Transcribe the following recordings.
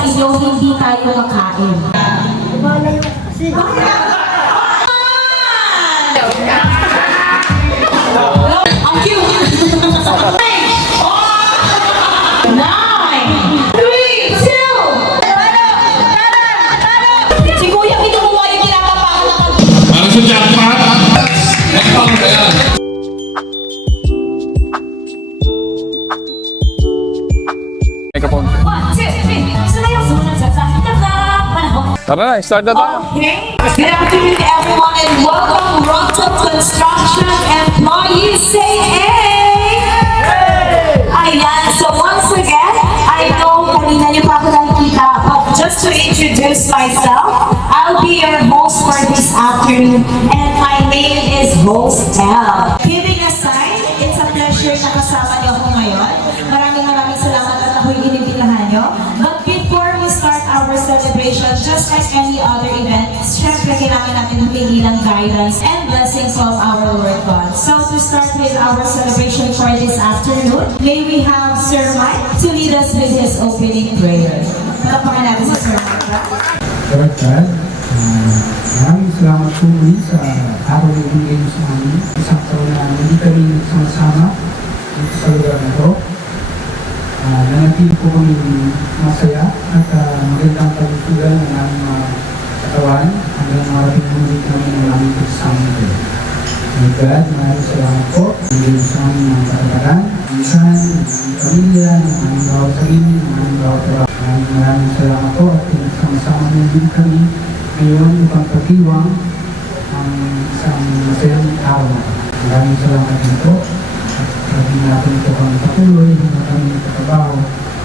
sa inyo, hindi tayo kakain. Ang cute! 9, 3, 2! Si Kuya, kinukuha yung kinakapakan na Para sa jackpot. Ito, ayan. Microphone. 1, 2, 3. Gusto na yung sumunod sa panahon. Tara na, start na tayo. Okay. Good afternoon to everyone and welcome Ronto Construction Employees. Say hey! Ayan, so once again, I know kanina niyo pa ako nakikita, but just to introduce myself, I'll be your host for this afternoon and my name is Rosel. Kidding aside, it's a pleasure na kasama niyo ako ngayon. Maraming salamat at ako'y inibitahan niyo. But before we start our celebration, just like any other event, syempre kailangan natin humingi ng guidance and blessings from our Lord God. So to start with our celebration for this afternoon, may we have Sir Mike to lead us with his opening prayer. Palapakan natin si Sir Mike. Lord God, maraming salamat po muli sa araw na ibigay niyo sa amin. Isang taon na hindi kami nagsama-sama dito sa lugar na ito. Nanatili po kami masaya at magandang pagsusugan ng aming mga katawan hanggang marating muli kami ng aming pagsasama ito. Lord God, maraming salamat po. Ibigay niyo sa aming mga katapatan, ang isan, ang pamilya, ng aming bawat sarili, ng aming bawat trabaho. Maraming salamat po at pinagsama-sama niyo din kami ngayon upang pagdiwang ang isang masayang araw. Maraming salamat din po at sabi natin ito kami patuloy na kami nagtatrabaho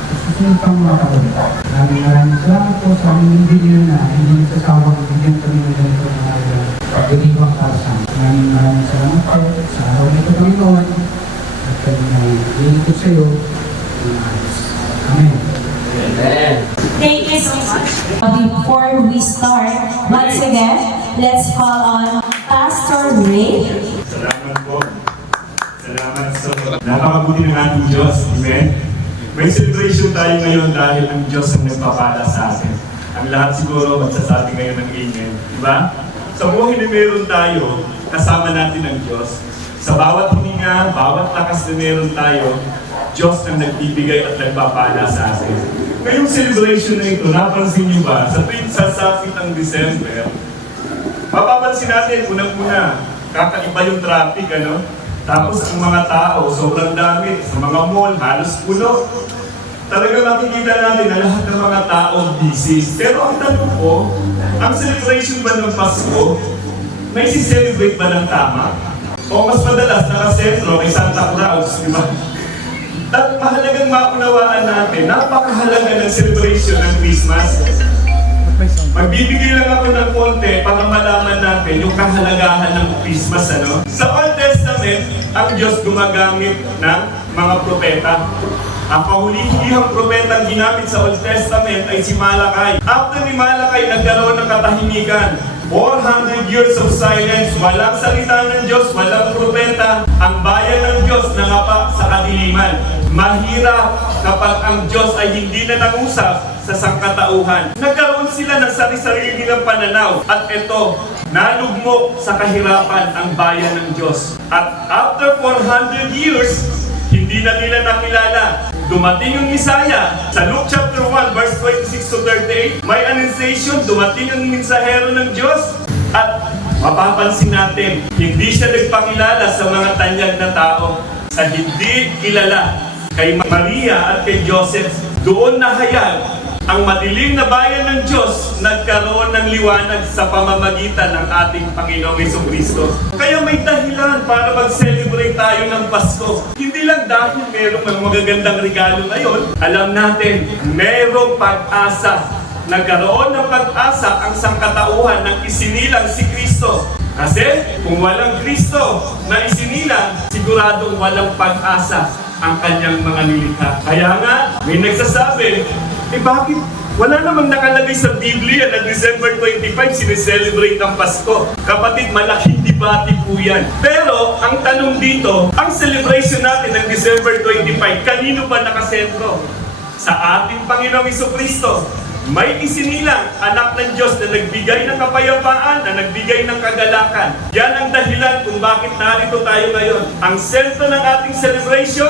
sa susunod pang mga taon. Maraming salamat po sa aming engineer na hindi nagsasawang bigyan kami ng ganito ng araw. Pagdiwang para sa amin. Maraming salamat po sa araw na ito Panginoon at kami na lilipot sa iyo. Amen. Thank you so much. Before we start, once again, let's call on Pastor Ray. Salamat po. Salamat sa napakabuti ng ating Diyos. Amen. May celebration tayo ngayon dahil ang Diyos ang nagpapala sa atin. Ang lahat siguro magsasabi ngayon ng Amen. Diba? Sa buhay na meron tayo, kasama natin ang Diyos. Sa bawat hininga, bawat lakas na meron tayo, Diyos ang nagbibigay at nagpapala sa atin. Ngayong celebration na ito, napansin niyo ba, sa tuwing sasapit ang December, mapapansin natin, unang-una, kakaiba yung traffic, ano? Tapos ang mga tao, sobrang dami. Sa mga mall, halos puno. Talaga makikita natin na lahat ng mga tao busy. Pero ang tanong ko, ang celebration ba ng Pasko, may si-celebrate ba ng tama? O mas madalas, nakasentro kay Santa Claus, di ba? At mahalagang maunawaan natin, napakahalaga ng celebration ng Christmas. Magbibigay lang ako ng konti para malaman natin yung kahalagahan ng Christmas. Ano? Sa Old Testament, ang Diyos gumagamit ng mga propeta. Ang kahulihang propetang ginamit sa Old Testament ay si Malakay. After ni Malakay, nagkaroon ng katahimikan. 400 years of silence, walang salita ng Diyos, walang propeta. Ang bayan ng Diyos nangapa sa kadiliman. Mahirap kapag ang Diyos ay hindi na nangusap sa sangkatauhan. Nagkaroon sila ng sarili-sarili nilang pananaw. At ito, nalugmok sa kahirapan ang bayan ng Diyos. At after 400 years, hindi na nila nakilala. Dumating yung Misaya. Sa Luke chapter 1, verse 26 to 38, may annunciation, dumating ang mensahero ng Diyos. At mapapansin natin, hindi siya nagpakilala sa mga tanyag na tao. Sa hindi kilala kay Maria at kay Joseph, doon nahayag ang madilim na bayan ng Diyos nagkaroon ng liwanag sa pamamagitan ng ating Panginoong Jesucristo. Kaya may dahilan para mag-celebrate tayo ng Pasko. Hindi lang dahil mayroong mga magagandang regalo ngayon. Alam natin, mayroong pag-asa. Nagkaroon ng pag-asa ang sangkatauhan ng isinilang si Kristo. Kasi kung walang Kristo na isinilang, siguradong walang pag-asa ang kanyang mga nilikha. Kaya nga, may nagsasabi, bakit wala namang nakalagay sa Biblia na December 25 sineselebrate ang Pasko? Kapatid, malaking debate po yan. Pero, ang tanong dito, ang celebration natin ng December 25, kanino ba nakasentro? Sa ating Panginoong Jesucristo. May isinilang anak ng Diyos na nagbigay ng kapayapaan, na nagbigay ng kagalakan. Yan ang dahilan kung bakit narito tayo ngayon. Ang sentro ng ating celebration,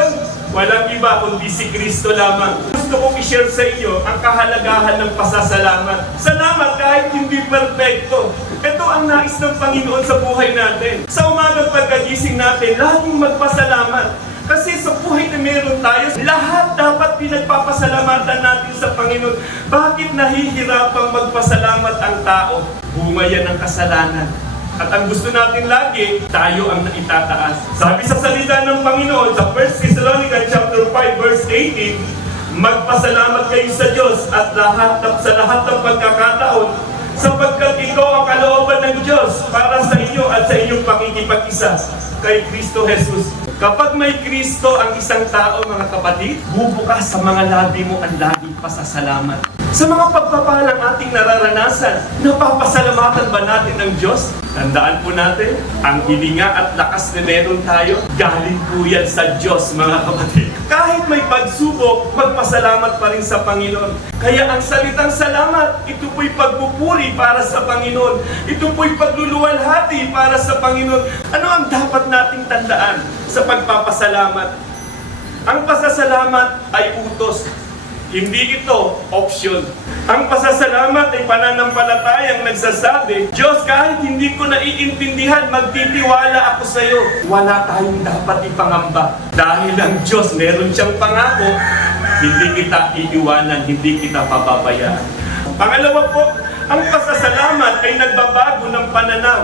walang iba kundi si Kristo lamang. Gusto kong i-share sa inyo ang kahalagahan ng pasasalamat. Salamat kahit hindi perfecto. Ito ang nais ng Panginoon sa buhay natin. Sa umagang pagkagising natin, laging magpasalamat. Kasi sa buhay na meron tayo, lahat dapat pinagpapasalamatan natin sa Panginoon. Bakit nahihirapang magpasalamat ang tao? Bunga yan ng kasalanan. At ang gusto natin lagi, tayo ang naitataas. Sabi sa salita ng Panginoon sa 1 Thessalonians chapter 5 verse 18, magpasalamat kayo sa Diyos at sa lahat ng pagkakataon, sapagkat ito ang kalooban ng Diyos para sa inyo at sa inyong pakikipag-isa kay Kristo Jesus. Kapag may Kristo ang isang tao, mga kapatid, bubukas sa mga labi mo ang laging pasasalamat. Sa mga pagpapalang ating nararanasan, napapasalamatan ba natin ng Diyos? Tandaan po natin, ang hilinga at lakas na meron tayo, galing po yan sa Diyos, mga kapatid. Kahit may pagsubok, magpasalamat pa rin sa Panginoon. Kaya ang salitang salamat, ito po'y pagpupuri para sa Panginoon. Ito po'y pagluluwalhati para sa Panginoon. Ano ang dapat nating tandaan sa pagpapasalamat? Ang pasasalamat ay utos. Hindi ito option. Ang pasasalamat ay pananampalatayang nagsasabi, Diyos, kahit hindi ko naiintindihan, magtitiwala ako sa iyo. Wala tayong dapat ipangamba. Dahil ang Diyos, meron siyang pangako, hindi kita iiwanan, hindi kita pababayaan. Pangalawa po, ang pasasalamat ay nagbabago ng pananaw.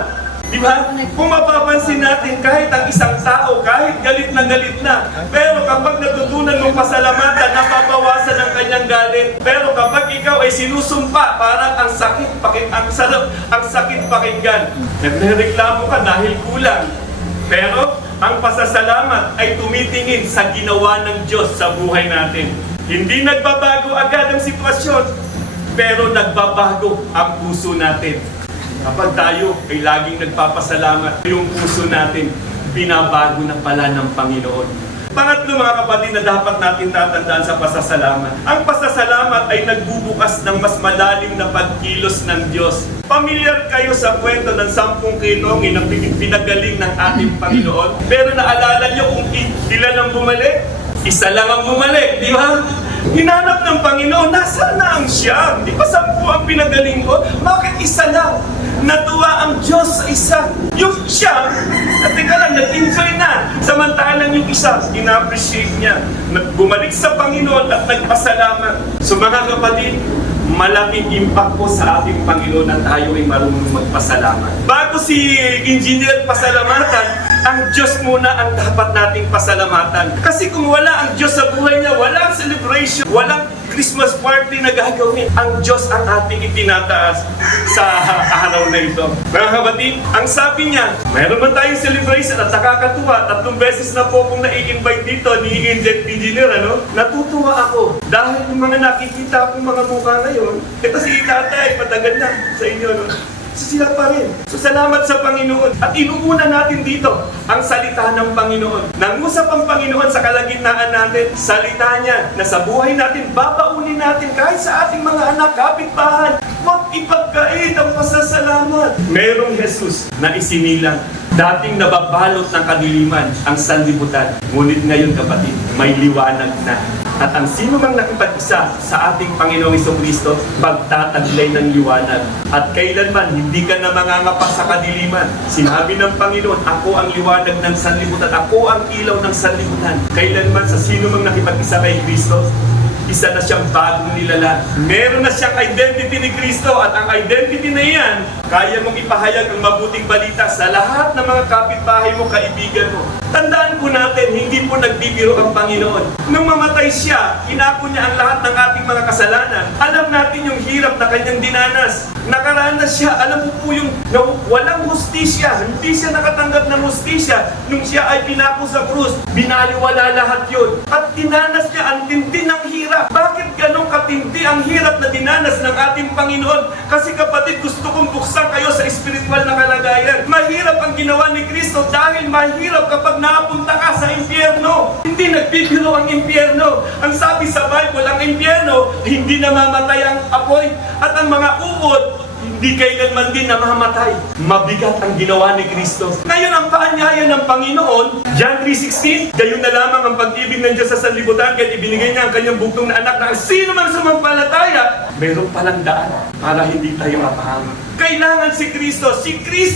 Di ba? Kung mapapansin natin, kahit ang isang tao, kahit galit na, pero kapag natutunan mong pasalamatan, napabawasan ang kanyang galit. Pero kapag ikaw ay sinusumpa, parang ang sakit pakinggan. Nagrereklamo ka dahil kulang. Pero ang pasasalamat ay tumitingin sa ginawa ng Diyos sa buhay natin. Hindi nagbabago agad ang sitwasyon, pero nagbabago ang puso natin. Kapag tayo ay laging nagpapasalamat, yung puso natin, binabago na pala ng Panginoon. Pangatlo, mga kapatid, na dapat natin tatandaan sa pasasalamat. Ang pasasalamat ay nagbubukas ng mas malalim na pagkilos ng Diyos. Pamilyar kayo sa kwento ng 10 kinongin na pinagaling ng ating Panginoon. Pero naalala nyo kung ilan ang bumalik? Isa lang ang bumalik, di ba? Hinanap ng Panginoon, nasaan na ang siyam? Di ba 10 ang pinagaling ko? Bakit isa lang? Natuwa ang Diyos sa isa. Yung siyam, at teka lang, nag-enjoy na. Samantalang yung isa, ina-appreciate niya. Bumalik sa Panginoon at nagpasalamat. So mga kapatid, malaking impact po sa ating Panginoon na tayo ay marunong magpasalamat. Bago si Engineer pasalamatan, ang Diyos muna ang dapat nating pasalamatan. Kasi kung wala ang Diyos sa buhay niya, walang celebration, walang Christmas party na gagawin. Ang Diyos ang ating itinataas sa araw na ito. Mga kapatid, ang sabi niya, mayroon man tayong celebration at nakakatuwa. 3 beses na po akong nai-invite dito ni Engineer, natutuwa ako. Dahil yung mga nakikita akong mga mukha ngayon, ito si Tatay, matagal na sa inyo, So sila pa rin. So salamat sa Panginoon. At inuuna natin dito ang salita ng Panginoon. Nangusap ang Panginoon sa kalagitnaan natin. Salita niya na sa buhay natin, babaunin natin kahit sa ating mga anak, kapitbahay. Huwag ipagkait ang pasasalamat. Merong Jesus na isinilang. Dating nababalot ng kadiliman ang sanlibutan. Ngunit ngayon, kapatid, may liwanag na. At ang sino mang nakipag-isa sa ating Panginoong Jesucristo, pagtataglay ng liwanag. At kailanman, hindi ka na mangangapa sa kadiliman. Sinabi ng Panginoon, ako ang liwanag ng sanlibutan. Ako ang ilaw ng sanlibutan. Kailanman sa sino mang nakipag-isa kay Kristo, isa na siyang bagong nilalang. Meron na siyang identity ni Kristo at ang identity na iyan, kaya mong ipahayag ang mabuting balita sa lahat ng mga kapitbahay mo, kaibigan mo. Tandaan po natin, hindi po nagbibiro ang Panginoon. Nung mamatay siya, inako niya ang lahat ng ating mga kasalanan. Alam natin yung hirap na kanyang dinanas. Nakaranas siya, alam mo po yung walang hustisya. Hindi siya nakatanggap ng hustisya. Nung siya ay pinako sa krus, binaliwala lahat yun. At dinanas niya ang tindi ng hirap. Bakit ganong katindi hindi ang hirap na dinanas ng ating Panginoon. Kasi kapatid, gusto kong buksan kayo sa espiritual na kalagayan. Mahirap ang ginawa ni Kristo dahil mahirap kapag napunta ka sa impyerno. Hindi nagbibiro ang impyerno. Ang sabi sa Bible, ang impyerno, hindi namamatay ang apoy. At ang mga uod, hindi kailanman din namamatay. Mabigat ang ginawa ni Kristo. Ngayon, ang paanyaya ng Panginoon, John 3:16, gayon na lamang ang pag-ibig ng Diyos sa sanlibutan, kaya ibinigay niya ang kanyang bugtong na anak na sino man sumampalataya, meron palang daan para hindi tayo mapahamak. Kailangan si Kristo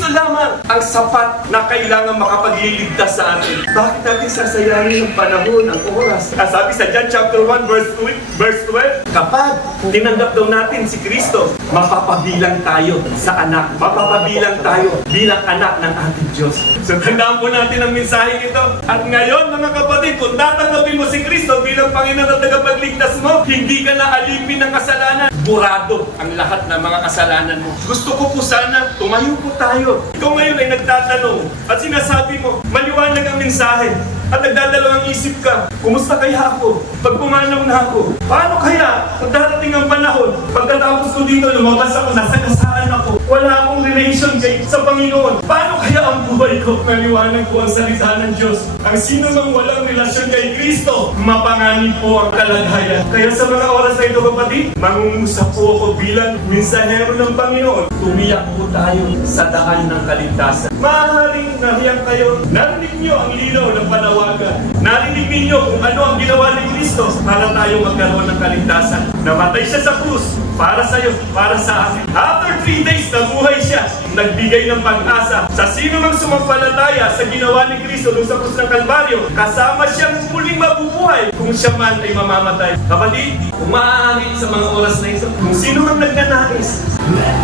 lamang ang sapat na kailangan makapagliligtas sa atin. Bakit natin sasayangin ang panahon, ang oras? Sabi sa John chapter 1 verse 12, kapag tinanggap daw natin si Kristo, mapapabilang tayo sa anak. Mapapabilang tayo bilang anak ng ating Diyos. So tandaan po natin ang mensahe ito. At ngayon mga kapatid, kung tatanggapin mo si Kristo bilang Panginoon at tagapagligtas mo, hindi ka na alipin ng kasalanan. Burado ang lahat ng mga kasalanan mo. Gusto ko po sana, tumayo po tayo. Ikaw ngayon ay nagtatanong at sinasabi mo, maliwanag ang mensahe at nagdadalawang isip ka, kumusta kaya ako? Pag pumanaw na ako, paano kaya? Kung darating ang panahon, pagkatapos ko dito, lumabas ako, nasa kasaan ako, wala akong relation sa Panginoon. Paano kaya ang buhay ko? Maliwanag po ang salita ng Diyos. Ang sino mang walang relasyon kay Kristo, mapanganib po ang kalagayan. Kaya sa mga oras na ito kapatid, mangungusap po ako bilang mensahero ng Panginoon. Tumiyak po tayo sa daan ng kaligtasan. Maaaring nariyan kayo, narinig niyo ang linaw ng panawagan. Narinig niyo kung ano ang ginawa ni Kristo para tayo magkaroon ng kaligtasan. Namatay siya sa krus para sa iyo, para sa akin. After 3 days, nabuhay siya. Nagbigay ng pag-asa sa sino mang sumampalataya sa ginawa ni Kristo doon sa krus ng Kalbaryo. Kasama siyang muling mabubuhay kung siya man ay mamamatay. Kapatid, kung maaari sa mga oras na ito, kung sino mang nagnanais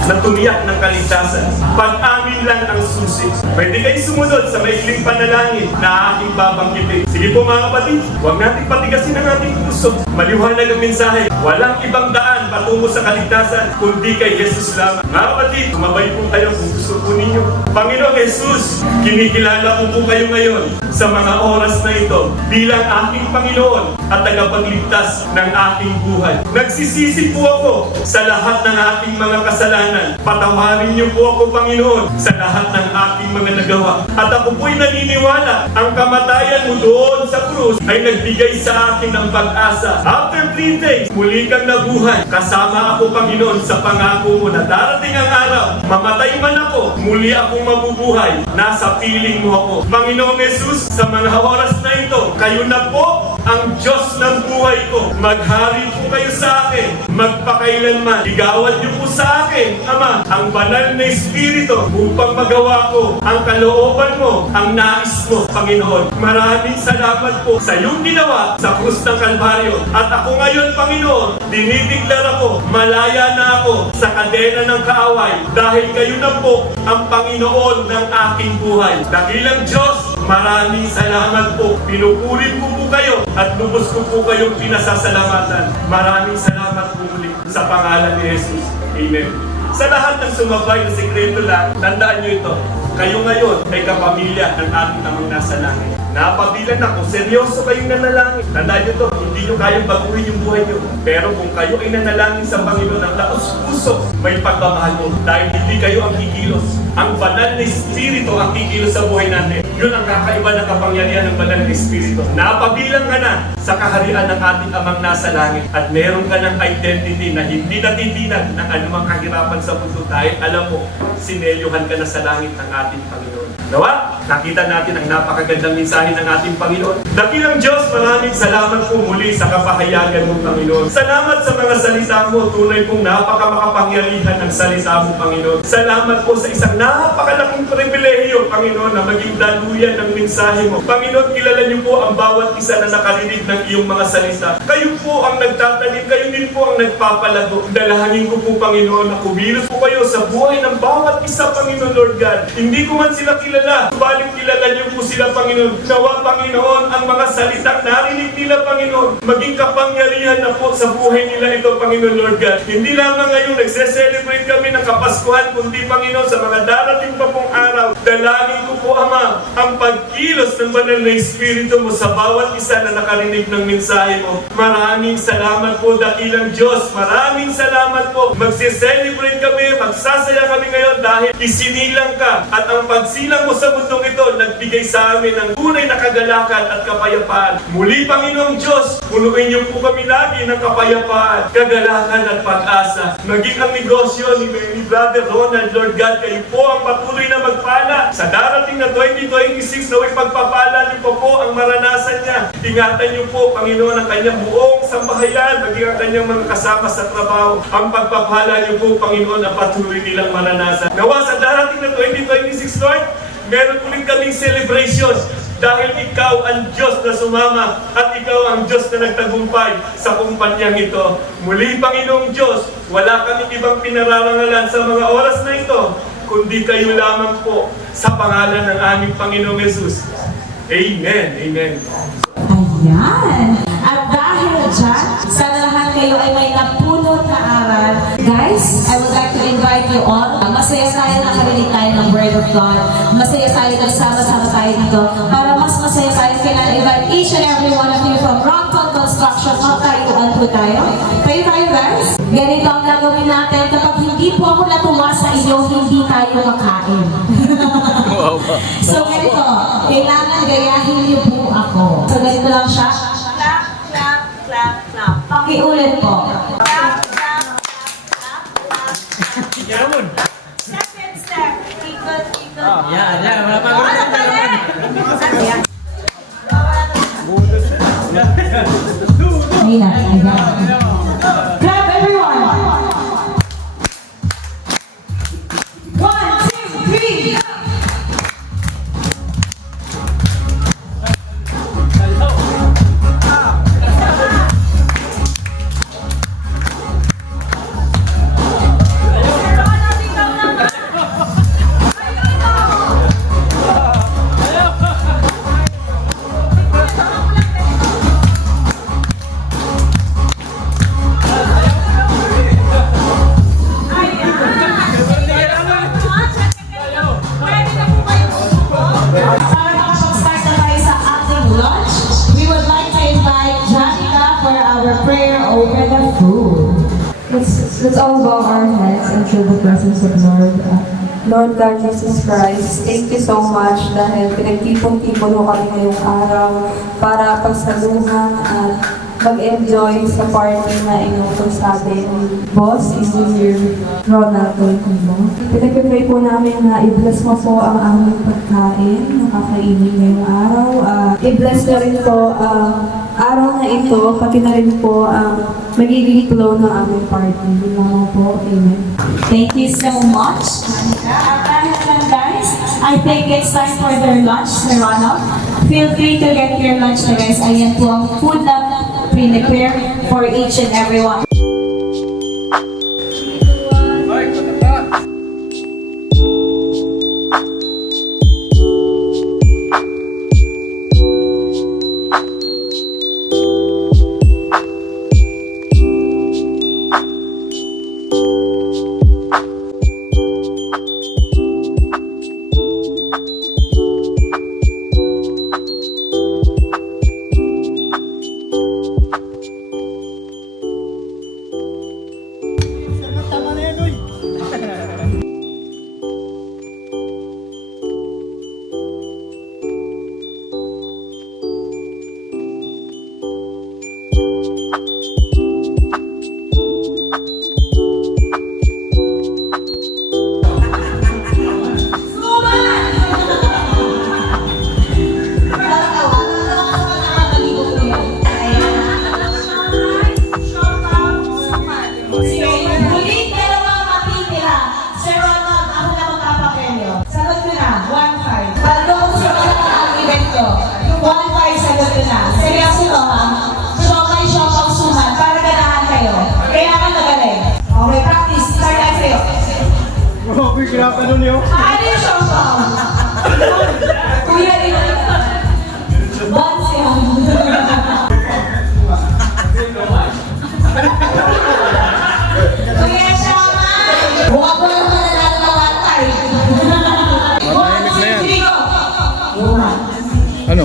na tumiyak ng kaligtasan, pag-amin lang ang susi. Pwede kayo sumunod sa maikling panalangin na aking babanggitin. Sige po mga kapatid, huwag natin patigasin ang ating puso. Maliwanag ang mensahe. Walang ibang daan patungo sa kaligtasan kundi kay Jesus lamang. Mga kapatid, sumabay po tayo kung gusto po ninyo. Panginoong Jesus, kinikilala ko po kayo ngayon sa mga oras na ito bilang aking Panginoon at tagapagligtas ng aking buhay. Nagsisisi po ako sa lahat ng aking mga kasalanan. Patawarin niyo po ako, Panginoon, sa lahat ng aking mga nagawa. At ako po'y naniniwala, ang kamatayan mo doon sa krus ay nagbigay sa akin ng pag-asa. After 3 days, muli kang nabuhay. Kasama ako, Panginoon, sa pangako mo na darating ang araw, mamatay man ako, muli akong mabubuhay. Nasa piling mo ako. Panginoong Jesus, sa mga oras na ito, kayo na po ang Diyos ng buhay ko. Maghari po kayo sa akin, magpakailanman. Ligawan niyo po sa akin, Ama, ang banal na Espiritu upang magawa ko ang kalooban mo, ang nais mo, Panginoon. Maraming salamat po sa iyong ginawa sa krus ng Kalbaryo. At ako ngayon, Panginoon, dinideklara ko, malaya na ako sa kadena ng kaaway dahil kayo na po ang Panginoon ng aking buhay. Dakilang Diyos, maraming salamat po. Pinupuri ko po kayo at lubos ko po kayong pinasasalamatan. Maraming salamat po muli sa pangalan ni Jesus. Amen. Sa lahat ng sumabay na sekreto lang, tandaan nyo ito. Kayo ngayon ay kapamilya ng ating amang nasa langit. Napabilan ako, seryoso kayong nanalangin. Tandaan nyo ito, hindi nyo kayang baguhin yung buhay nyo. Pero kung kayo ay nanalangin sa Panginoon ng laos puso, may pagmamahal mo. Dahil hindi kayo ang kikilos. Ang banal na Espiritu ang kikilos sa buhay natin. Yun ang kakaiba ng kapangyarihan ng banal na Espiritu. Napabilang ka na sa kaharian ng ating amang nasa langit. At meron ka ng identity na hindi natitinag ng anumang kahirapan sa mundo. Dahil alam mo, sinelyuhan ka na sa langit ng ating Panginoon. Nawa, nakita natin ang napakagandang mensahe ng ating Panginoon. Dakilang Diyos, maraming salamat po muli sa kapahayagan mo, Panginoon. Salamat sa mga salita mo, tunay pong napakamakapangyarihan ng salita mo, Panginoon. Salamat po sa isang napakalaking pribilehiyo, Panginoon, na maging daluyan ng mensahe mo. Panginoon, kilala niyo po ang bawat isa na nakarinig ng iyong mga salita. Kayo po ang nagtatanim, kayo din po ang nagpapalago. Dalangin ko po, Panginoon, na kumilos po kayo sa buhay ng bawat isa, Panginoon, Lord God. Hindi ko man sila kilala, subalit kilala niyo po sila, Panginoon. Nawa, Panginoon, ang mga salitang narinig nila, Panginoon, maging kapangyarihan na po sa buhay nila ito, Panginoon, Lord God. Hindi lamang ngayon nagse-celebrate kami ng Kapaskuhan, kundi, Panginoon, sa mga darating pa pong araw, dalangin ko po, Ama, ang pagkilos ng banal na Espiritu mo sa bawat isa na nakarinig ng mensahe mo. Maraming salamat po, dakilang ng Diyos. Maraming salamat po. Magse-celebrate kami, magsasaya kami ngayon dahil isinilang ka. At ang pagsilang mo sa mundong ito, nagbigay sa amin ng tunay na kagalakan at kapayapaan. Muli, Panginoong Diyos, punuin niyo po kami lagi ng kapayapaan, kagalakan at pag-asa. Maging ang negosyo ni Brother Ronald, Lord God, kayo po ang patuloy na magpala. Sa darating na 2026 na pagpapala niyo po ang maranasan niya. Ingatan niyo po, Panginoon, ang kanyang buong sambahayan, maging ang kanyang mga kasama sa trabaho. Ang pagpapala niyo po, Panginoon, ang patuloy nilang maranasan. Nawa sa darating na 2026, Lord, meron po rin kaming celebration dahil ikaw ang Diyos na sumama at ikaw ang Diyos na nagtagumpay sa kumpanyang ito. Muli, Panginoong Diyos, wala kaming ibang pinararangalan sa mga oras na ito, kundi kayo lamang po sa pangalan ng aming Panginoong Jesus. Amen. Amen. Ayan. At dahil dyan, sana lahat kayo ay may napulot na aral. Guys, I would like to invite you all. Masaya tayo nakarinig tayo ng Word of God. Masaya tayo nagsama-sama tayo dito. Para mas masaya tayo, kailangan invite each and every one of you from Rockton Construction. Magtayuan po tayo. Tayo tayo, guys. Ganito ang gagawin natin. Kapag hindi po ako natuwa sa inyo, hindi tayo makain. So ganito, kailangan gayahin niyo po ako. So ganito lang siya. Clap, clap, clap, clap. Pakiulit po. Clap, clap, clap, clap, clap. Second step. Ikot, ikot. Ayan. Ayan. Clap everyone. 1, 2, 3. Para makapag-start na tayo sa ating lunch, we would like to invite Janica for our prayer over the food. Let's all bow our heads and feel the presence of Lord. Lord God Jesus Christ, thank you so much dahil pinagtipon-tipon mo kami ngayong araw para pagsaluhan at mag-enjoy sa party na inutos sa atin ni Boss Engineer Ronald Tolcumo. Pinag-pray po namin na i-bless mo po ang aming pagkain na kakainin ngayong araw. I-bless na rin po araw na ito, pati na rin po ang magiging flow ng aming party. Yun lang po. Amen. Thank you so much, Janica. At dahil lang, guys, I think it's time for their lunch, Sir Ronald. Feel free to get your lunch na, guys. Ayan po ang food na prepare for each and every one. Ano niyo? Ano yung siopaw? Kuya, Bonsi yan. Kuya, siopaw! Huwag mo lang mananalo ng watay. Ano?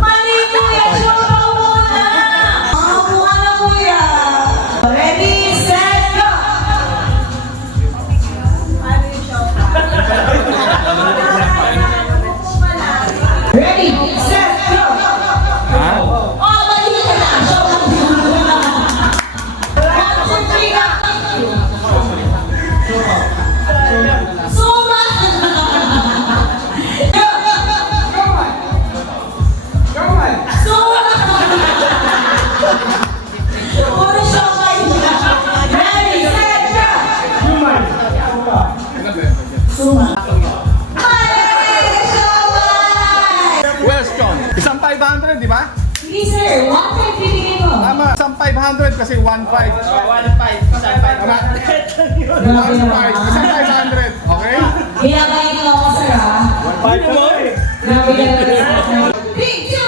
Mali, kuya, siopaw muna! Mukha na, kuya. 100 kasi 1.5. 1.5. Tama? 1.5. Isang 500. Okay? Ginagayin mo ako, sir, ha? 1.5 mo? Grabe ka naman. 3, 2, 1!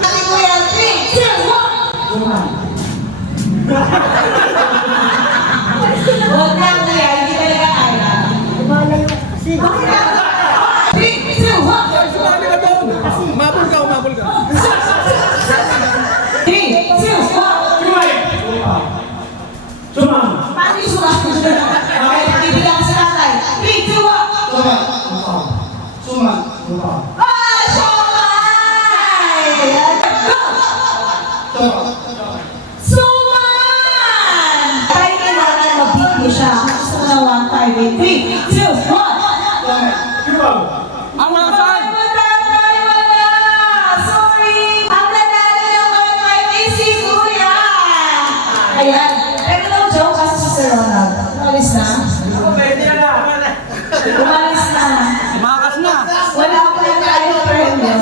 Sabi ko yan, 3, 2, 1! Huwag na, kuya, hindi talaga kaya. Bakit na? 3, 2, 1! Umabol ka, umabol ka. 3, 2, 1! Paano yung sumahan? Okay, bibigyan ko sa tatay. 3, 2, 1! Ah, Sumay! Go! Suman! Tayo kailangan mag-video siya. Gusto ko na 1, 5, 8, 3, 2, 1! Ang mga fan! Wala! Sorry! Ang nanalo ng 1, 5, 8, si Kuya! Ayan. Pero no joke kasi si Sir Ronald. Umalis na? Umalis na. Makas na! Wala ko lang tayo premyo.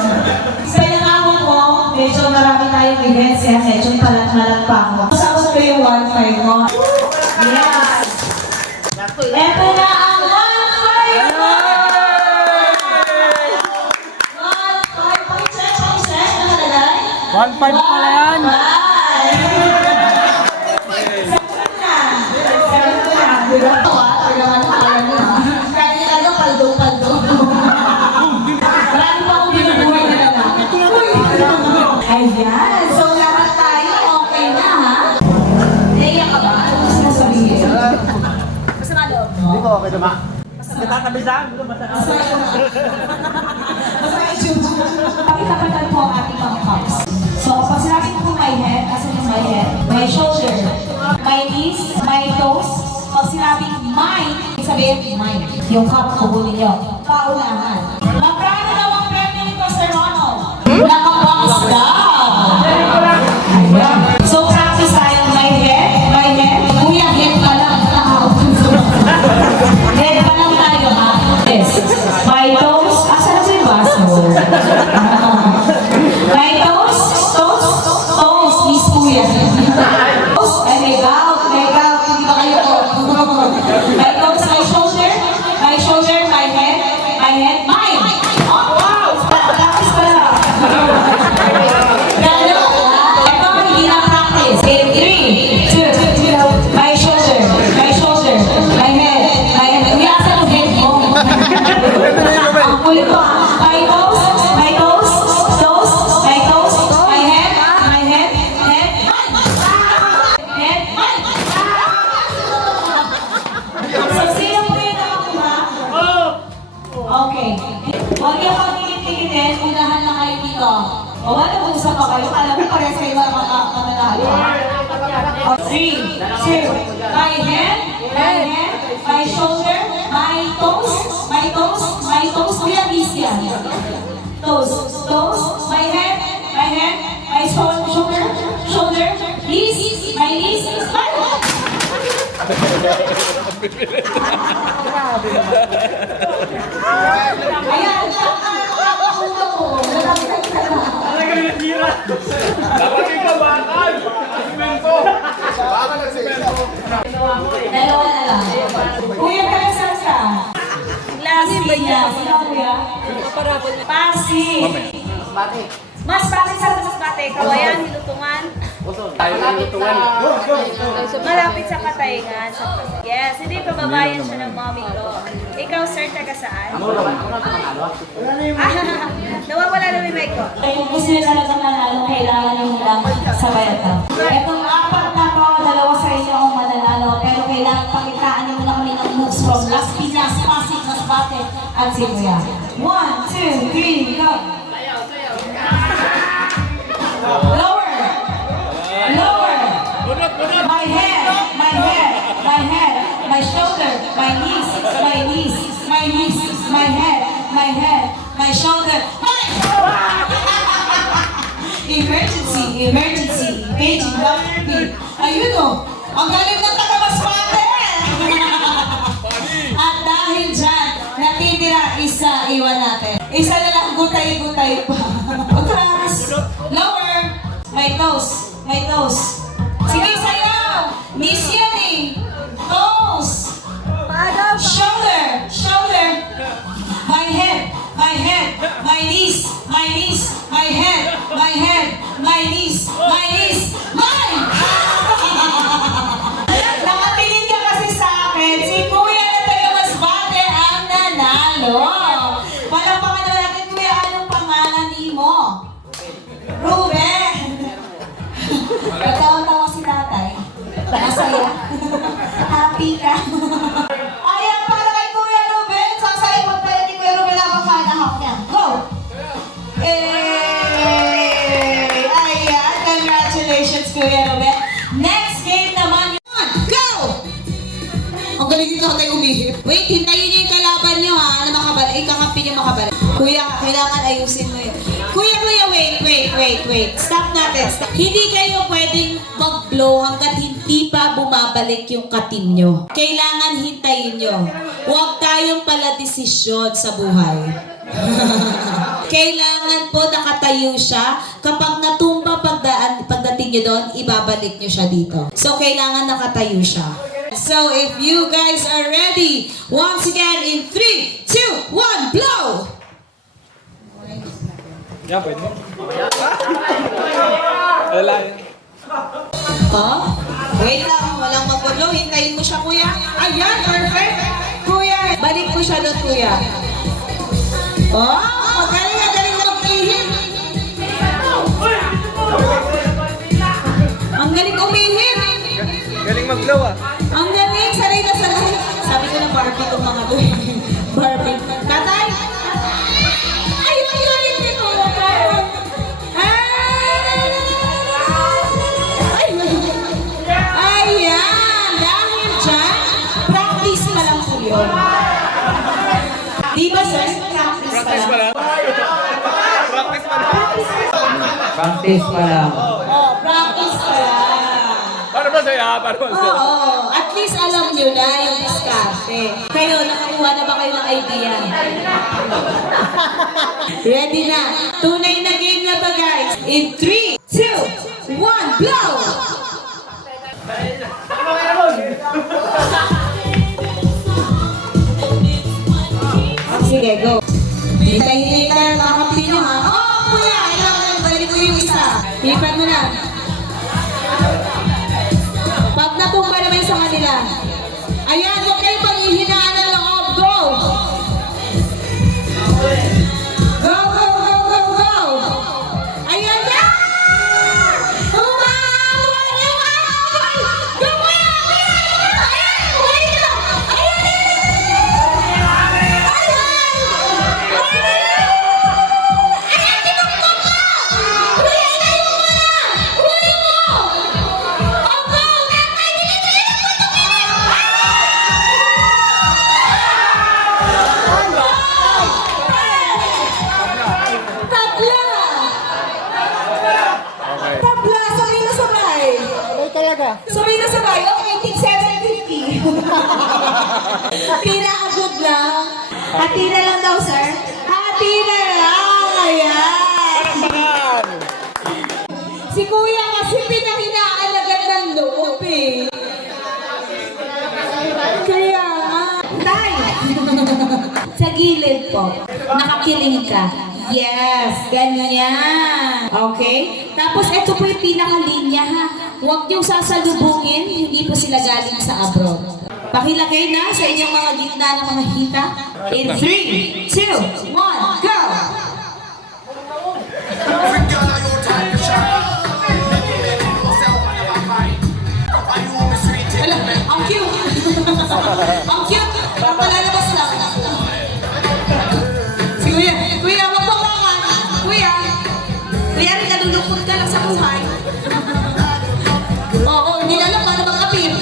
Sa nangawan mo, medyo marami tayong events yan. Medyo palat-malat pa ako. Sagot ko yung 1-5 mo. Yes! Ito na ang 1-5 mo! 1-5. Pakicheck. Nakalagay? 1.5 pala yan! 1-5. Kaya ano, paldo. Marami pa akong binubuhay na lalaki. Ayan, so lahat tayo okay na, ha? Naiyak ka ba? Ano gusto mo sabihin? Masama loob. Pakita-pakita po ang ating mga cups. So, pag sinabi ko my head, kasi yung my head, my shoulder, my knees, my toes, pag sinabi my, sabihin mine. Yung cup, kukunin nyo. Paunahan. Magkano daw ang premyo nito, Sir Ronald? Nakabox daw! So, practice tayo. My head. Kuya, head pa lang. Head pa lang tayo, ha? Yes. My toes. Asa na sa baso? My toes. Is kuya. Toes. Ay, may gout. Hindi ba kayo po? My toes, my shoulder, my head, mine. Oh, wow! Practice pa lang. Gano? Ito, hindi na practice. In 3, 2, my shoulder, my head. Hindi asa ang head mo. Ang kulit ko, my toes, my toes, my head, head, mine. So, sino po yung nakakuha? Okay. Huwag niyo pagtigit-tigitin, unahan na kayo dito. O wala kung isa pa kayo, alam mo parehas kayo mananalo. 3, 2, my head, my shoulder, my toes, kuya Alicia. Toes, my head, my shoulder, knees, my knees, my Ayan, nakakakuha ko. Dapat ikaw bakal! Simento! Dalawa na lang. Kuya, kaya saan ka? Klase niya. Sino kuya? Pasig. Mas bate sa mas bate. Kawayan, hilutungan. Malapit sa Katayngan. Yes, hindi pababayan siya ng mommy ko. Ikaw, sir, taga saan? Nawawala na yung mic ko. Kung gusto nyo talagang manalo, kailangan nyo lang sabayan ka. Itong apat na to, dalawa sa inyo ang mananalo, pero kailangan pakitaan nyo muna kami ng moves from Las Piñas, Pasig, Masbate, at Sibuya. 1, 2, 3, go! Lower! My head, my shoulder, my knees, my head, my shoulder. Emergency, paging Dr. B. Ayun o, ang galing ng taga-Masbate! At dahil dyan, natitira isa, iwan natin. Isa na lang good tayo pa. Atras. Lower. My toes. My toes. Sige, sayaw. Miss yan eh. Toes. Shoulder. Shoulder. My head. My head. My knees. My knees. My head. My head. My knees. My knees. My! Nakatingin ka kasi sa akin. Si Kuya na tayo mas bate ang nanalo. Palakpakan na natin, Kuya. Anong pangalan ni mo? Ruben! Nagtawa-tawa si tatay. Masaya. Happy ka. Ayan, para kay Kuya Ruben. Sasaya magpaya ni Kuya Ruben ang makanahak niya. Go! Ayan, congratulations Kuya Ruben. Next game naman yun. Go! Ang galing dito tayo umihip. Wait, hintayin niyo yung kalaban niyo ha, na makabalik. Kakampi niyo makabalik. Kuya, kailangan ayusin mo yun. Kuya, wait. Stop natin. Stop. Hindi kayo pwedeng mag-blow hanggat hindi pa bumabalik yung katim nyo. Kailangan hintayin nyo. Huwag tayong pala desisyon sa buhay. Kailangan po nakatayo siya. Kapag natumba pagdating nyo doon, ibabalik nyo siya dito. So, kailangan nakatayo siya. So, if you guys are ready, once again, in 3, 2, 1, blow! Oh, wait lang, walang mag-blow. Hintayin mo siya, kuya. Ayan, perfect. Kuya, balik mo siya doon, kuya. Oh, magaling na mag-ihip. Ang galing umihip. Galing mag-blow ah. Ang galing, sanay na sanay. Sabi ko na Barbie itong mga to. Barbie. Tatay! Ay, ulit nito. Ayan! Dahil dyan, practice pa lang po yun. Di ba, sir? Practice pa lang. Practice pa lang. Oh, practice pa lang. Para masaya, para masaya. Oo, at least alam nyo na yung diskarte. Kayo, nakakuha na ba kayo ng idea? Ready na? Tunay na game na ba, guys? In 3, 2, 1, blow! Sige, go. Hintay-hintay tayo ng kakampi nyo, ha? Oh, kuya! Kailangan balik ko yung isa. Hipan mo na. Pag natumba naman sa kanila. Ayan, huwag kayong panghihinaan ng loob. Go! Go, go, go, go, go! Ayan na! Umawal yung awal! Go, kuya! Ayan! Wait lang! Ayan, tinuktok ka! Kuya, inayo mo na! Kuya mo! Tabla! Sabay na sabay! Sabay na sabay! Okay, take 750. Pinaka-good lang. Hati na lang daw, sir. Hati na lang! Ayan! Si kuya kasi pinahinaalagan ng loob eh. Kaya tay! Sa gilid po. Nakakiling ka. Yes, ganyan. Okay? Tapos ito po yung pinakalinya ha. Huwag niyong sasalubungin, hindi po sila galing sa abroad. Pakilagay na sa inyong mga gitna ng mga hita. In 3, 2, 1, go! Ala, ang cute! Ang cute! Palalabas lang. Si Kuya, Kuya, wag mo kawan. Kuya, rin nalulungkot ka lang sa buhay. Oo, hindi na alam paano mag-appear.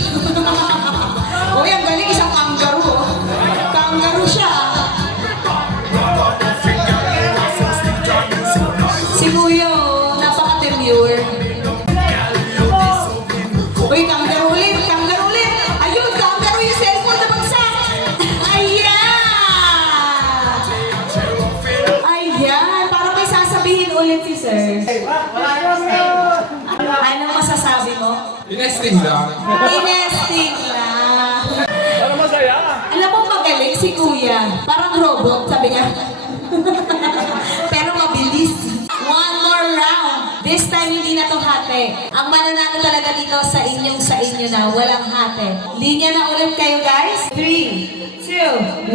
Kuya, ang galing isang kangaroo. Kangaroo siya. Si Kuya, napaka-demure. Uy, kangaroo ulit, kangaroo ulit. Ayun, kangaroo yung cellphone na bagsak. Ayan! Ayan, winners. Anong masasabi mo? Inesting lang. Inesting lang. Para masaya. Alam mo magaling si Kuya. Parang robot, sabi niya. Pero mabilis. One more round. This time hindi na to hate. Ang mananalo talaga dito sa inyo na. Walang hate. Linya na ulit kayo guys. 3, 2, 1.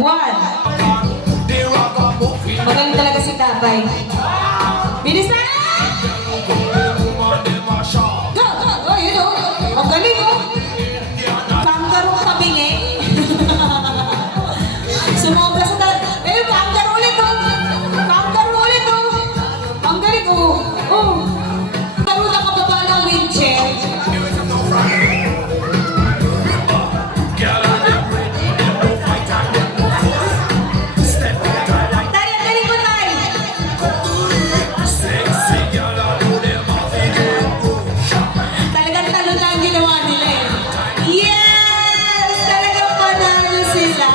Magaling talaga si Tatay. Bilis na! Go! Oh, yun o. Ang galing o. Kangaroo kabingi. Sumobra sa talaga. Eh, kangaroo ulit o. Kangaroo ulit o. Ang galing o. Oh. Kangaroo na kababa ng wheelchair. Tay, ang galing mo, Tay. Talagang talo na ang ginawa nila eh. Yes! Talagang panalo sila.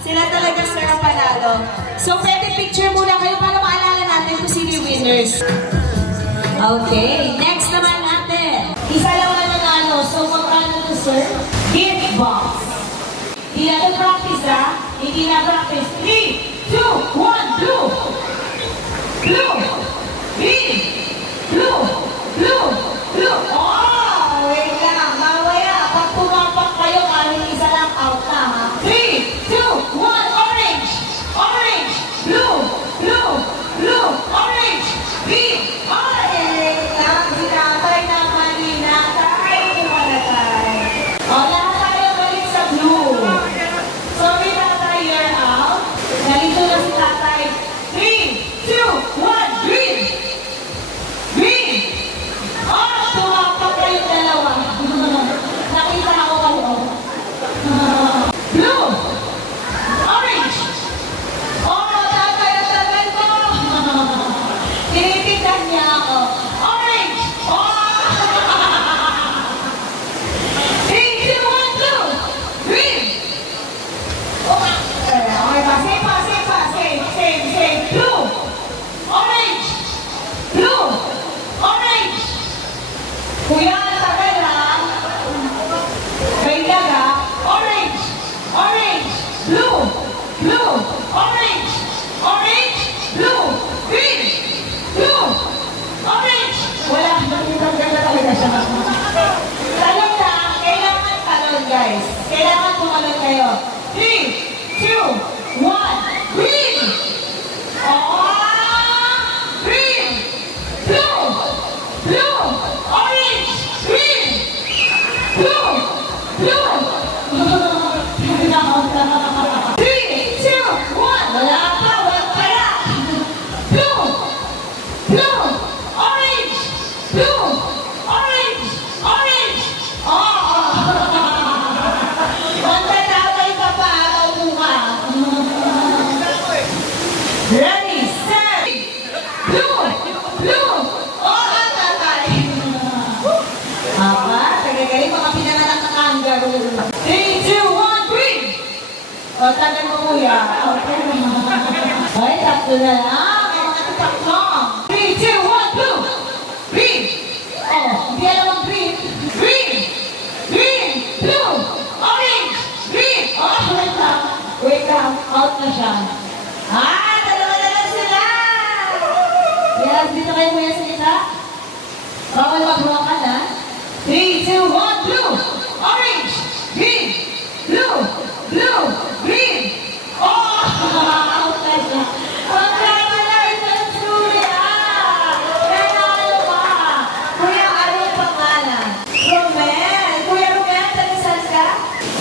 Sila talaga sir ang panalo. So pwede picture muna kayo para maalala natin kung sino yung winners. Okay, next naman natin. Isa lang na nanalo. So magkano to sir? Gift box. Hindi na to practice ha? Hindi na practice. 3, 2, 1, blue! Blue! Green! Blue! Blue! Blue! Oh! Wait lang. Mamaya, pag pumapak kayo, kaming isa lang out na ha. 3, 2, 1, orange! Orange! Blue! Blue! Blue! Orange! Green! Orange! Lang si Tatay na kanina. Tatay, kumalatay. O, lahat tayo balik sa blue. Sorry, Tatay, you're out. Nalito na si Tatay. 3, 2, 1, green! Green! Oh, tumapak kayong dalawa. Nakita ako kayo. Blue! Orange! Oh, Tatay, ang tagal ko. Tinitignan niya ako. Orange! Oh! 3, 2, 1, blue! Green! Okay. Okay pa. Same pa, same pa. Same. Blue! Orange! Blue! Orange! Kuya, ang tagal ha? Wait lang ha? Orange! Orange! Blue! Blue! Orange! Orange! Blue! Green! Blue! Orange! Wala. Natanggal na talaga siya. Talon lang. Kailangan talon guys. Kailangan tumalon kayo. 3, 2, 1, green! Oh! Green! Blue! Blue! Orange! Green! Blue! Blue! 3, 2, 1! Wala pa! Wala! Blue! Blue! Orange! Blue! Orange! Orange! Oh! Magtataway ka pa! Maupo ka! Ready, set! Blue! Blue! Oh, Tatay! Apa, tagagaling mga pinanganak na kangaroo. 3, 2, 1, green! O, tagal mo kuya. Okay, tatlo na lang. May mga tipak lang. 3, 2, 1, blue! Green! Oh, hindi alam ang green. Green! Green! Blue! Orange! Green! Oh, wait lang. Wait lang. Out na siya. Ah, dalawa na lang sila! Yes, dito kayo kuya sa isa. Bawal mag-rokan ha. 3, 2, 1, blue! Orange! Green! Blue! Blue! Green! Oh! Out na siya. Congratulations, Kuya! Nanalo ka! Kuya, ano yung pangalan? Romel! Kuya Romel, taga-saan ka?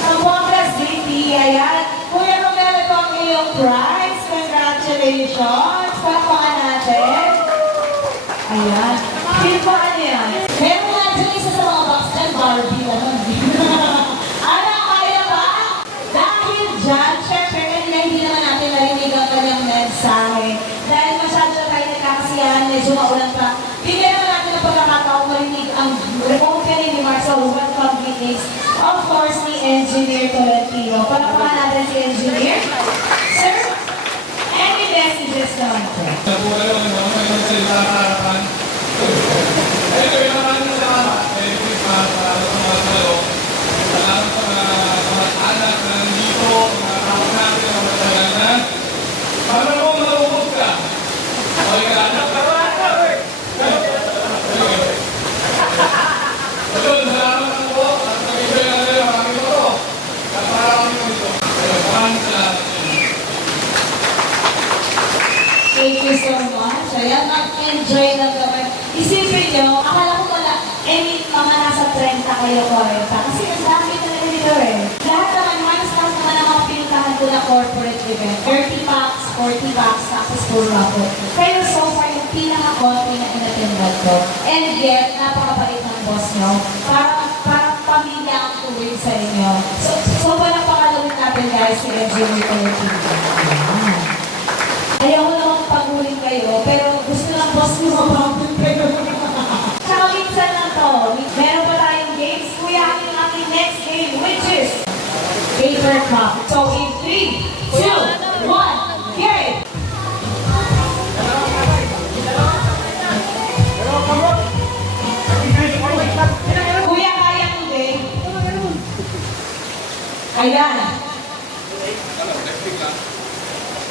Zamboanga City. Ayan. Kuya Romel, ito ang iyong prize. Congratulations! Palakpakan natin. Ayan. Feel ko ano yan? Meron nga dyan isa sa mga box dyan, Barbie na nun. Ano, kaya ba? Dahil dyan, syempre, kanina hindi naman natin narinig ang kanyang mensahe. Dahil masyado na tayo nagkakasiyahan, medyo maulan pa. Bigyan naman natin ang pagkakataong marinig ang opening remarks sa welcome greetings. Of course, ni Engineer Tolentino. Palakpakan natin si Engineer. Sir, any messages naman po? Sa buhay, wala naman kayo sa harapan. nyo, akala ko pala, mga nasa 30 kayo, 40. Kasi ang dami talaga nito eh. Lahat naman, malas naman ang mga pinuntahan ko na corporate event. 30 packs, 40 packs, tapos puro ako. Pero so far, yung pinaka-konti na inatendan ko. And yet, napakabait ng boss nyo. Parang pamilya ang tuwid sa inyo. So walang pakalawin natin guys, si MJ Kayo Team. Ayaw ko naman paguling kayo, pero gusto lang boss nyo mapaguling kayo. Tsaka minsan lang to, meron pa tayong games. Kuya, yung aking next game, which is paper cup. So in 3, 2, 1, game! Kuya, kaya mo din? Ayan.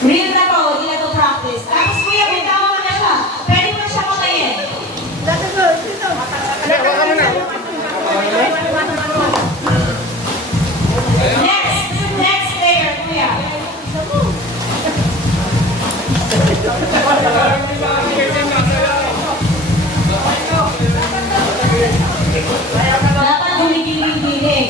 Real na to, hindi na to practice. Tapos kuya, may tama mo na siya. Pwede mo siya kamayin. Next player, kuya. Dapat gumigiling-giling.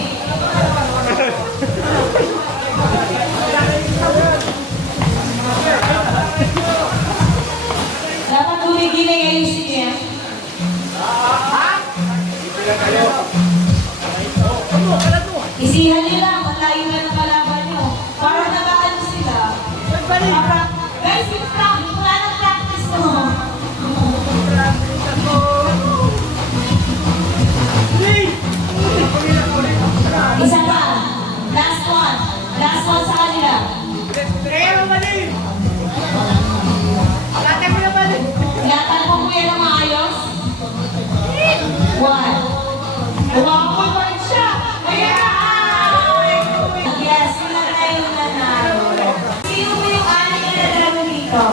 Dapat gumigiling ayusin niya. Isihan nila, malayo na ng kalaban nyo. Para nakaano sila. Guys, wala nang practice to. Isa pa. Last one. Last one sa kanila. Ingatan mo kuya na maayos. One. Umabot pa rin siya. Ayan! Yes, sila na yung nanalo. Sino mo yung aning na nadrago dito?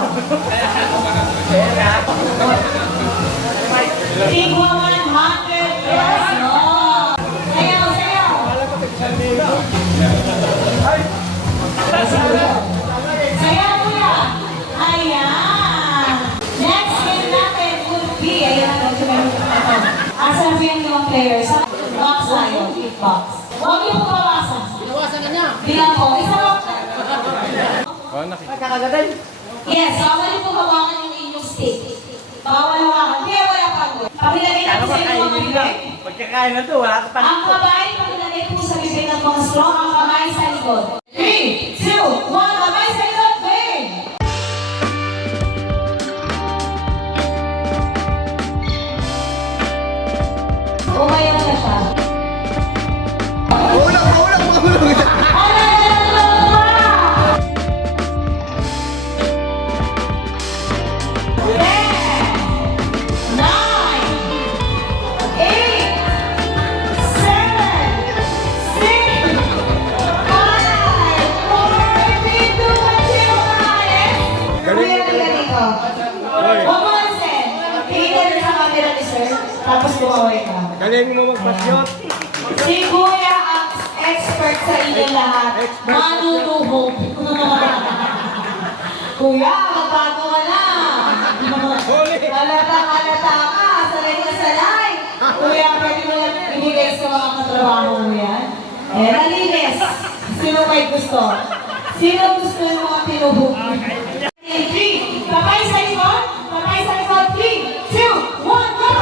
Tigwa 100 pesos. Sayaw, sayaw. Sayaw kuya. Ayan. Next game natin would be, ayan, asan yung mga players? Box tayo, box. Huwag yung bawasan. Bilang ko, isa lang. Yes, bawal yung hawakan yung inyong stick. Bawal hawakan. Kaya wala pa po. Pakilagay natin sa inyong mga bibig. Pagkakain na to, wala ka pa. Ang kamay, pakilagay po sa bibig ng mga strong. Ang kamay sa likod. 3, 2, 1, kamay sa likod. Game! Umayaw na siya. Tapos bumaway ka. Galing mo magpasyot. Si Kuya ang expert sa inyo lahat. Manunuhog. Kuya, magbago ka na. Halata ka. Salay ka salay. Kuya, pwede mo lang ibigay sa mga katrabaho mo yan. Eh, nalinis. Sino may gusto? Sino gusto yung mga pinuhog? 3, kapay sa likod. Kapay sa likod. 3, 2, 1, go!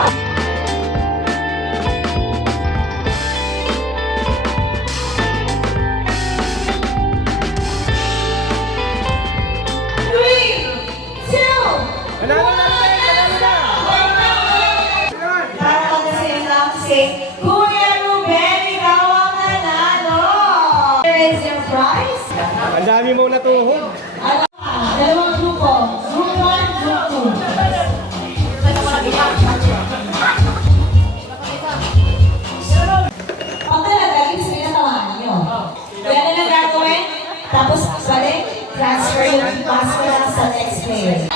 Kuya Ruben, ikaw ang nanalo! Here is your prize. Ang dami mo natuhog. Dalawang grupo. Group 1, Group 2. Pag talaga, ibig sabihin na tawahan nyo. Kaya na lang gagawin, tapos balik, transfer yung password na sa next player.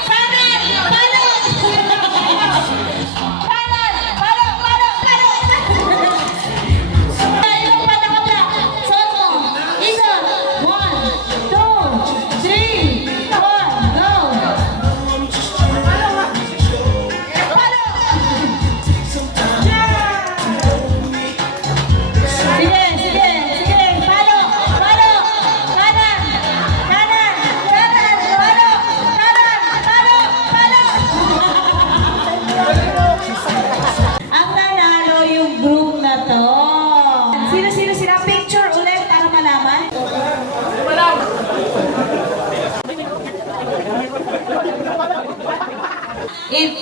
In 3,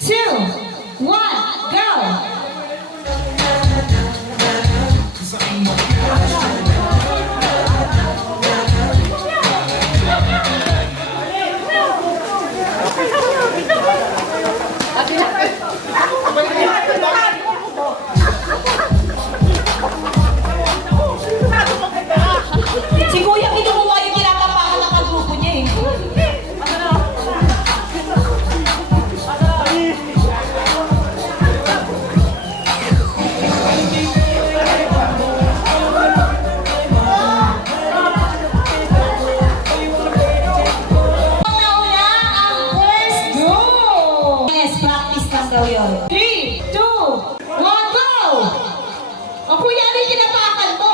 2, 1, go! Si Kuya kinukuha yung kinakapakan ng kagrupo niya eh. Una-una ang first group. Yes, practice lang daw yun. 3, 2, 1, go! O Kuya, ano yung tinapakan mo?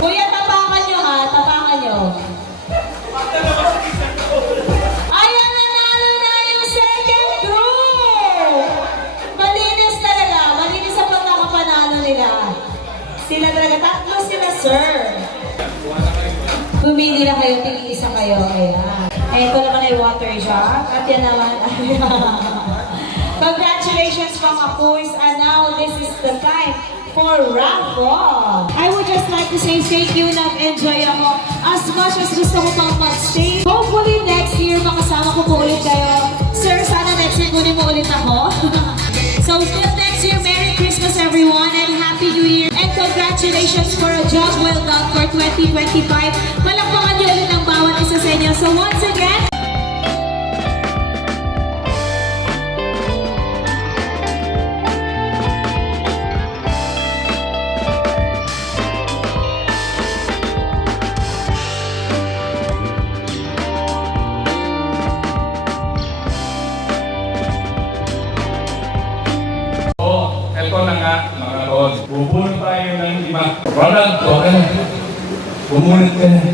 Kuya, tapakan nyo ha, tapakan nyo. Ayan, nanalo na yung second group! Malinis talaga, malinis sa pagkakapanalo nila. Sila talaga, tatlo sila, sir. Pumili na kayo, tig-isa kayo. Ayan. Ito naman ay water jug. At yan naman, congratulations mga boys. And now, this is the time for raffle. I would just like to say thank you. Nag-enjoy ako as much as gusto ko pang mag-stay. Hopefully next year makasama ko po ulit kayo. Sir, sana next year kunin mo ulit ako. So till next year, Merry Christmas everyone and Happy New Year. And congratulations for a job well done for 2025. Palakpakan niyo ulit ang bawat isa sa inyo. So once again, Ito na nga, mga Lord. Bubunot tayo ng lima. Ronald, okay. Bumunot ka na.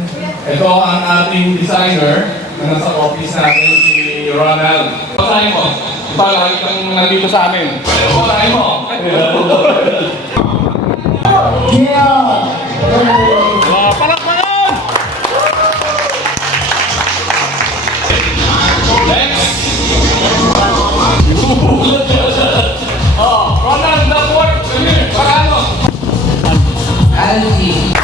Ito ang ating designer na nasa office natin, si Ronald. Pasahin mo. Palagi kang nandito sa amin. Pasahin mo. Palakpakan! Next! Oh, Ronald, that work. Come here. Pakano? Alfie.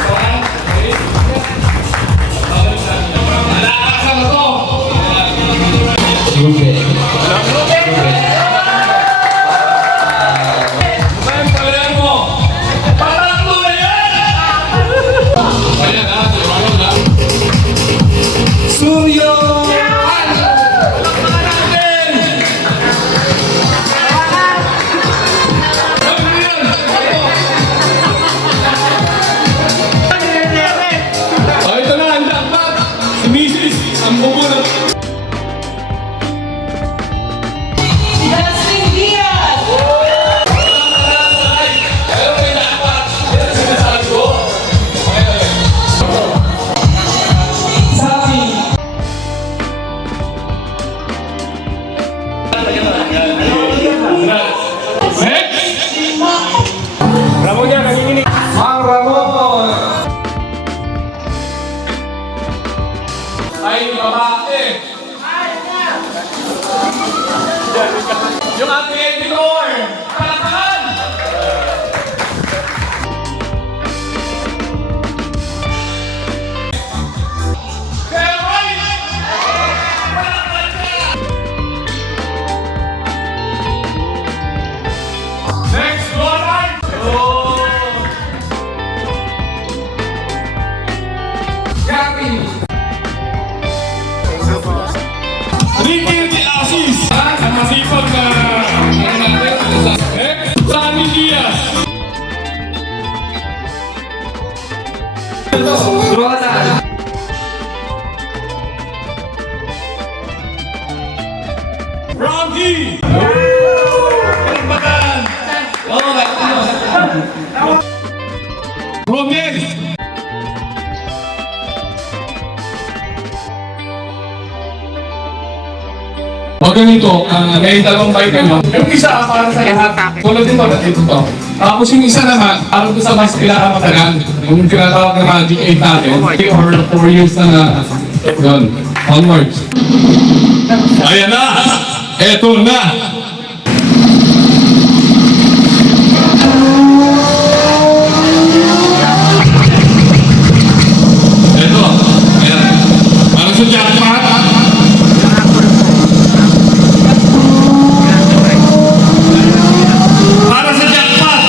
Alakasama to. Ruben. Ruben, palayan mo. Patakbo na yan! Ayan ha, si Ronald ha. Suryo! Palakpakan natin! Oh, ito na, ang dapat. Si Mrs. ang bubunot. Justin Diaz! Pero may dapat. Yan ang sinasabi ko. Sabi! Next! Ramon yan, nanginginig. Ang Ramon ay babae. Yung ating editor. Palakpakan! Kaya right! Palakpakan ka! Next, Ronald! Oh! Gabby! Ricky de Asis! Ang masipag na Sammy Diaz! Ronald! Rocky! Palakpakan! Romel! O ganito, may dalawang bike nyo. Yung isa para sa lahat. Tulad dito, dito to. Tapos yung isa naman, para doon sa mas pinakamatagal. Yung tinatawag na Magic 8 natin. 3 or 4 years na yun. Onwards. Ayan na! Eto na! Eto. Ayan. Parang sa jackpot. Para sa jackpot!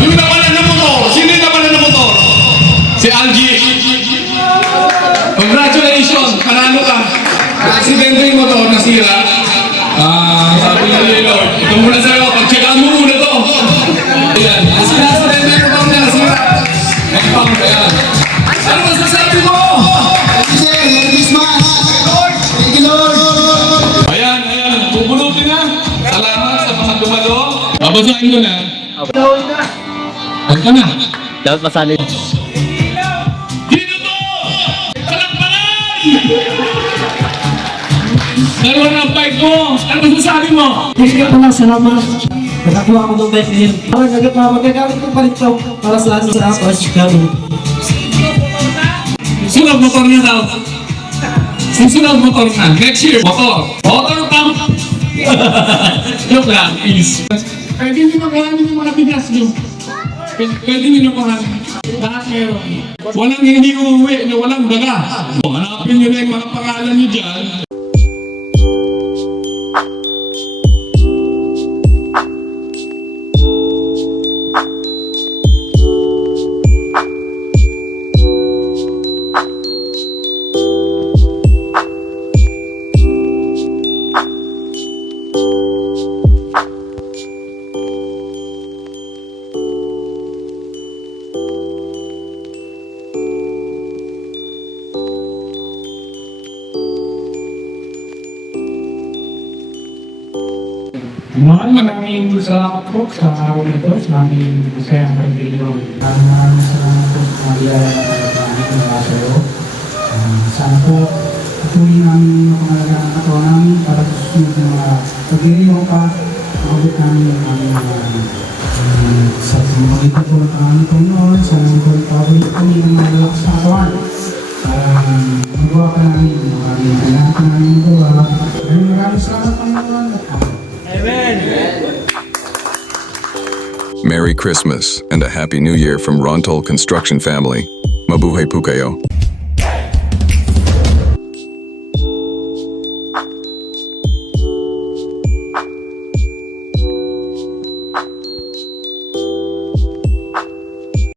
Yung nawalan ng motor! Sino yung nawalan ng motor? Si Algie! Congratulations! Panalo ka! Aksidente yung motor, nasira. Sabi nga ni Lord, ito muna sa'yo, pag-checkan mo muna to! Ayan, aksidente yung motor niya, nasira. Nagpang, ayan. Ano masasabi mo? Ayan, ayan, bubulutin na. Salamat sa mga dumalo. Babasahin ko na. Ano ka na? Dapat masali. Dito to! Palakpakan! Dalawa na ang bike mo! Ano masasabi mo? Hindi ka pala, salamat. Nakakuha ko ng bike din. Magagamit ko pa rin ito para sa ano sa ako at Chicago. Susunod motor na daw. Susunod motor na. Next year, motor. Motor pump! Joke lang, is. Pwede nyo magahanin yung mga bigas nyo. Pwede nyo magahanin. Lahat meron. Walang hindi uuwi na walang daga. Hanapin nyo na yung mga pangalan nyo dyan. Maraming salamat po sa araw na ito, sa aming masayang pagdilo. Maraming salamat po sa mga biyaya na nagagawa sa iyo. Sana po patuloy namin yung pangalagaan ng katawan namin para sa susunod na mga pagdiriho pa, mabot namin yung aming sa pamamagitan po ng aming Panginoon, sa aming pagpapabalik kami ng mga lakas na katawan. Magawa ka namin yung aming kailangan namin magawa. Maraming salamat Panginoon at Merry Christmas and a Happy New Year from Rontol Construction Family. Mabuhay po kayo.